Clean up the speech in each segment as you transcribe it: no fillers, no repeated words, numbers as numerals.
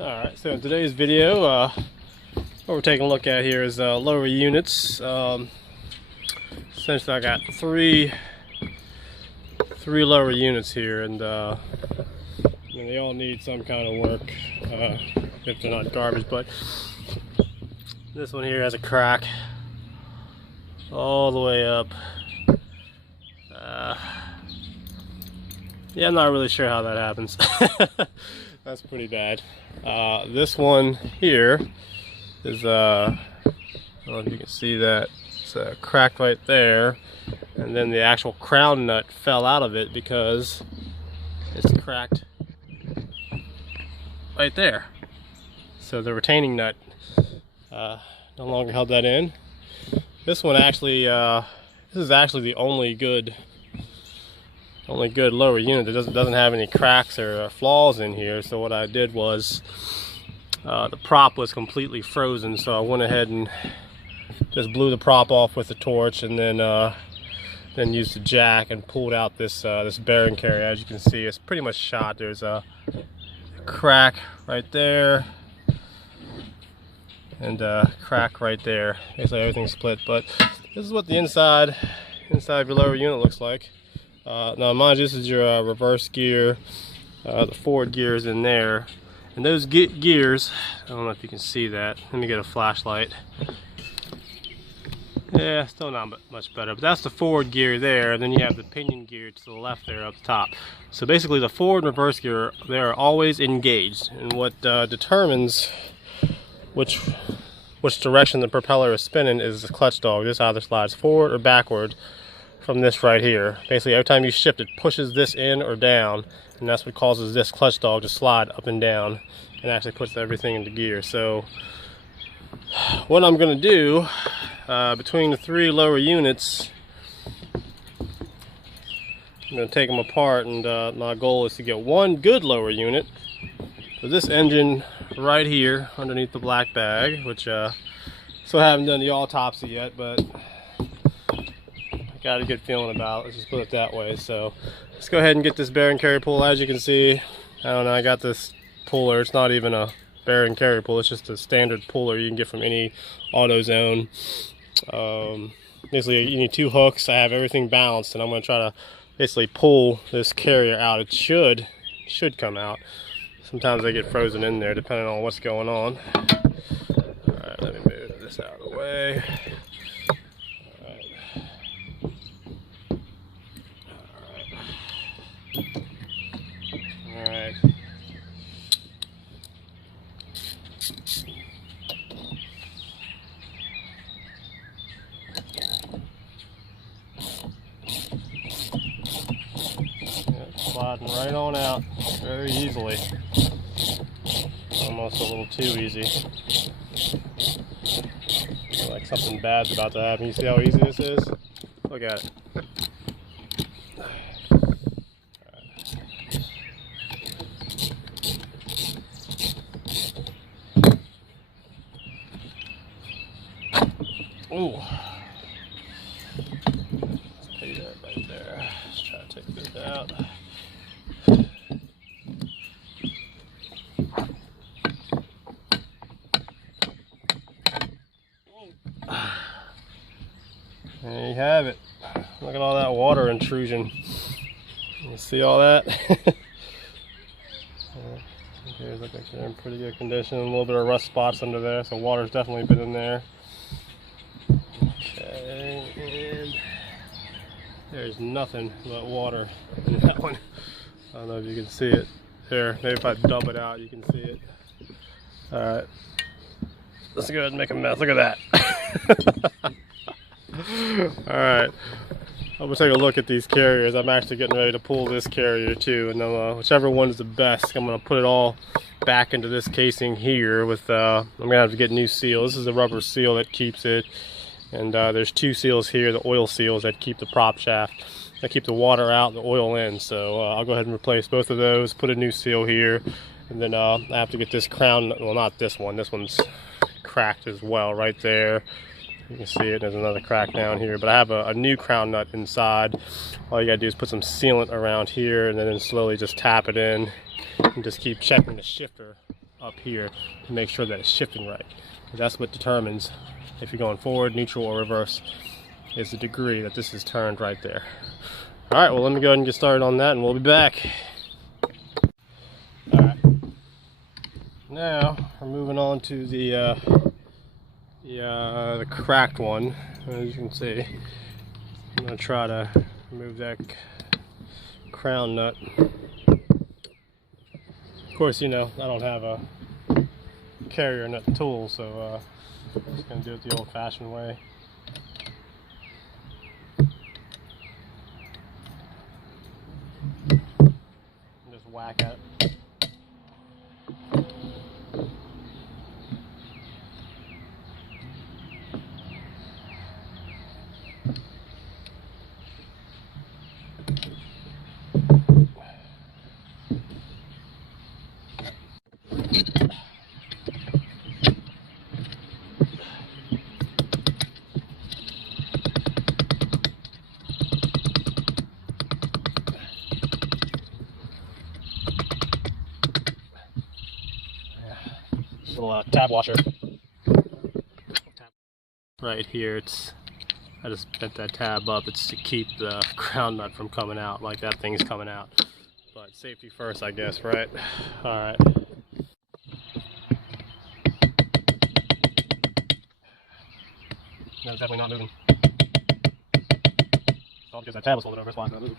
Alright, so in today's video, what we're taking a look at here is lower units. Essentially I got three lower units here, and they all need some kind of work, if they're not garbage. But this one here has a crack all the way up. Yeah, I'm not really sure how that happens. That's pretty bad. This one here is, I don't know if you can see that, it's a crack right there, and then the actual crown nut fell out of it because it's cracked right there. So the retaining nut no longer held that in. This one actually, this is actually the only good lower unit that doesn't have any cracks or flaws in here. So what I did was, the prop was completely frozen, so I went ahead and just blew the prop off with the torch, and then used the jack and pulled out this this bearing carrier. As you can see, it's pretty much shot. There's a crack right there and a crack right there. Basically everything's split. But this is what the inside of your lower unit looks like. Now mind you, this is your reverse gear. The forward gear is in there, and those gears, I don't know if you can see that. Let me get a flashlight. Yeah, still not much better, but that's the forward gear there, and then you have the pinion gear to the left there up top. So basically the forward and reverse gear, they're always engaged, and what determines which direction the propeller is spinning is the clutch dog. This either slides forward or backward from this right here. Basically every time you shift, it pushes this in or down, and that's what causes this clutch dog to slide up and down and actually puts everything into gear. So what I'm going to do, between the three lower units, I'm going to take them apart, and my goal is to get one good lower unit for this engine right here underneath the black bag, which still haven't done the autopsy yet, but got a good feeling about it, let's just put it that way. So let's go ahead and get this bearing carrier pull. As you can see, I don't know, I got this puller. It's not even a bearing carrier pull, it's just a standard puller you can get from any AutoZone. Basically you need two hooks. I have everything balanced, and I'm going to try to basically pull this carrier out. It should come out. Sometimes they get frozen in there depending on what's going on. Alright, let me move this out of the way. Alright. Sliding right on out very easily. Almost a little too easy. Feel like something bad's about to happen. You see how easy this is? Look at it. Ooh. Let's pay that right there. Let's try to take this out. There you have it. Look at all that water intrusion. You see all that? Gears look like they're in pretty good condition. A little bit of rust spots under there, so water's definitely been in there. Okay, and there's nothing but water in that one. I don't know if you can see it there. Maybe if I dump it out, you can see it. Alright, let's go ahead and make a mess. Look at that. Alright, I'm going to take a look at these carriers. I'm actually getting ready to pull this carrier too, and then whichever one is the best, I'm going to put it all back into this casing here with, I'm going to have to get new seal. This is a rubber seal that keeps it, and there's two seals here, the oil seals that keep the prop shaft, that keep the water out and the oil in. So I'll go ahead and replace both of those, put a new seal here, and then I have to get this crown, well not this one's cracked as well right there. You can see it, there's another crack down here, but I have a new crown nut inside. All you gotta do is put some sealant around here and then slowly just tap it in and just keep checking the shifter up here to make sure that it's shifting right. That's what determines if you're going forward, neutral, or reverse, is the degree that this is turned right there. Alright, well let me go ahead and get started on that and we'll be back. Alright, now we're moving on to the cracked one. As you can see, I'm going to try to remove that crown nut. Of course, you know, I don't have a carrier nut tool, so I'm just going to do it the old-fashioned way. Just whack it. Little tab washer right here. I just bent that tab up. It's to keep the crown nut from coming out, like that thing's coming out. But safety first, I guess, right? All right. No, it's definitely not moving. All because that tab was holding over, that's why it's not moving.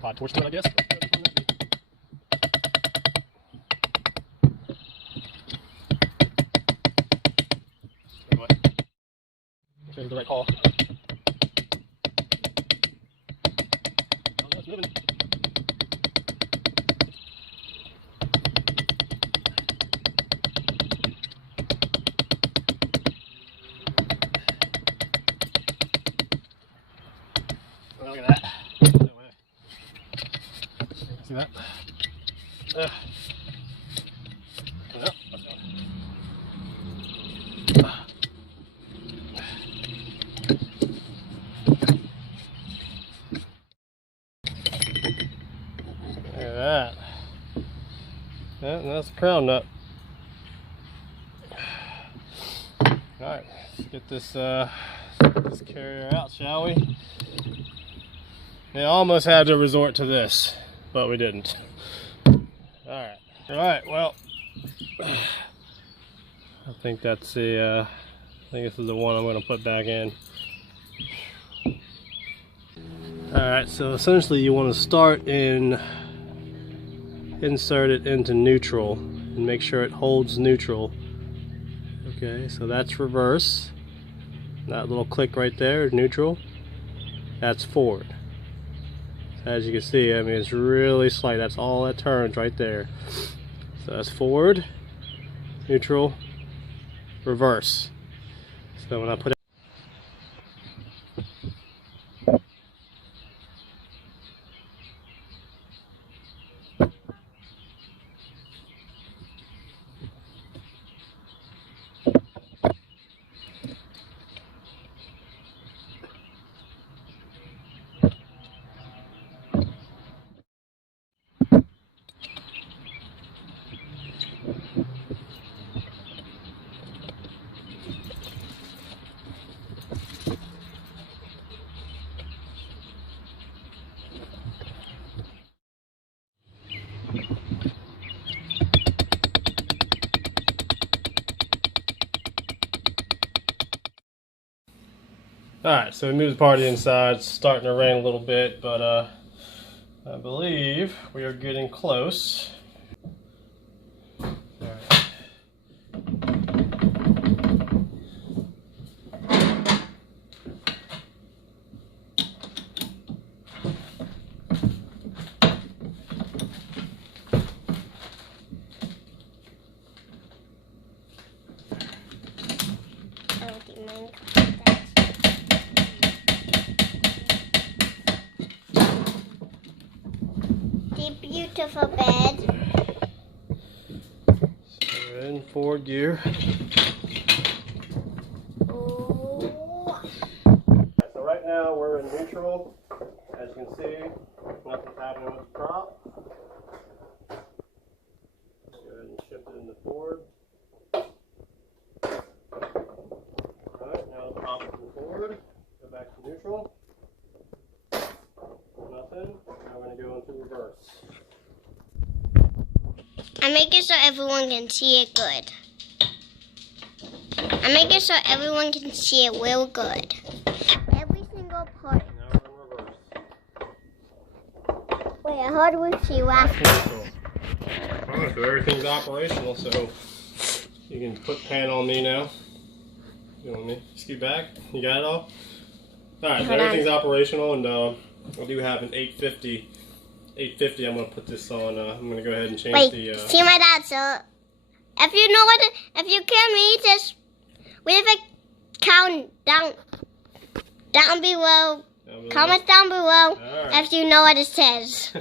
Pod torch to it, I guess. What? Make sure it's the right call. Oh, it's moving. Oh, look at that. See that? No, look at that. That's the crown nut. Alright, let's get this carrier out, shall we? They almost had to resort to this, but we didn't. Alright. Alright, well, I think that's the, I think this is the one I'm going to put back in. Alright, so essentially you want to start in, insert it into neutral, and make sure it holds neutral. Okay, so that's reverse. That little click right there is neutral. That's forward. As you can see, I mean, it's really slight. That's all that turns right there. So that's forward, neutral, reverse. So when I put it, alright, so we moved the party inside. It's starting to rain a little bit, but I believe we are getting close. Beautiful bed. So we're in forward gear. Oh. So right now we're happening with the prop. Go ahead and shift it into forward. Alright, now the prop is in forward. Go back to neutral. Nothing. Now we're going to go into reverse. I'm making so everyone can see it good. I'm making so everyone can see it real good. Every single part. Now we're in reverse. Wait, how do we see last? Alright, so everything's operational, so you can put pan on me now. You want me? Scoot back. You got it all? Alright, so everything's operational, and I do have an 850. 850, I'm going to put this on. I'm going to go ahead and change the... see my dad, so if you know what, if you can read this, leave a count down below. Comment down below if you know what it says.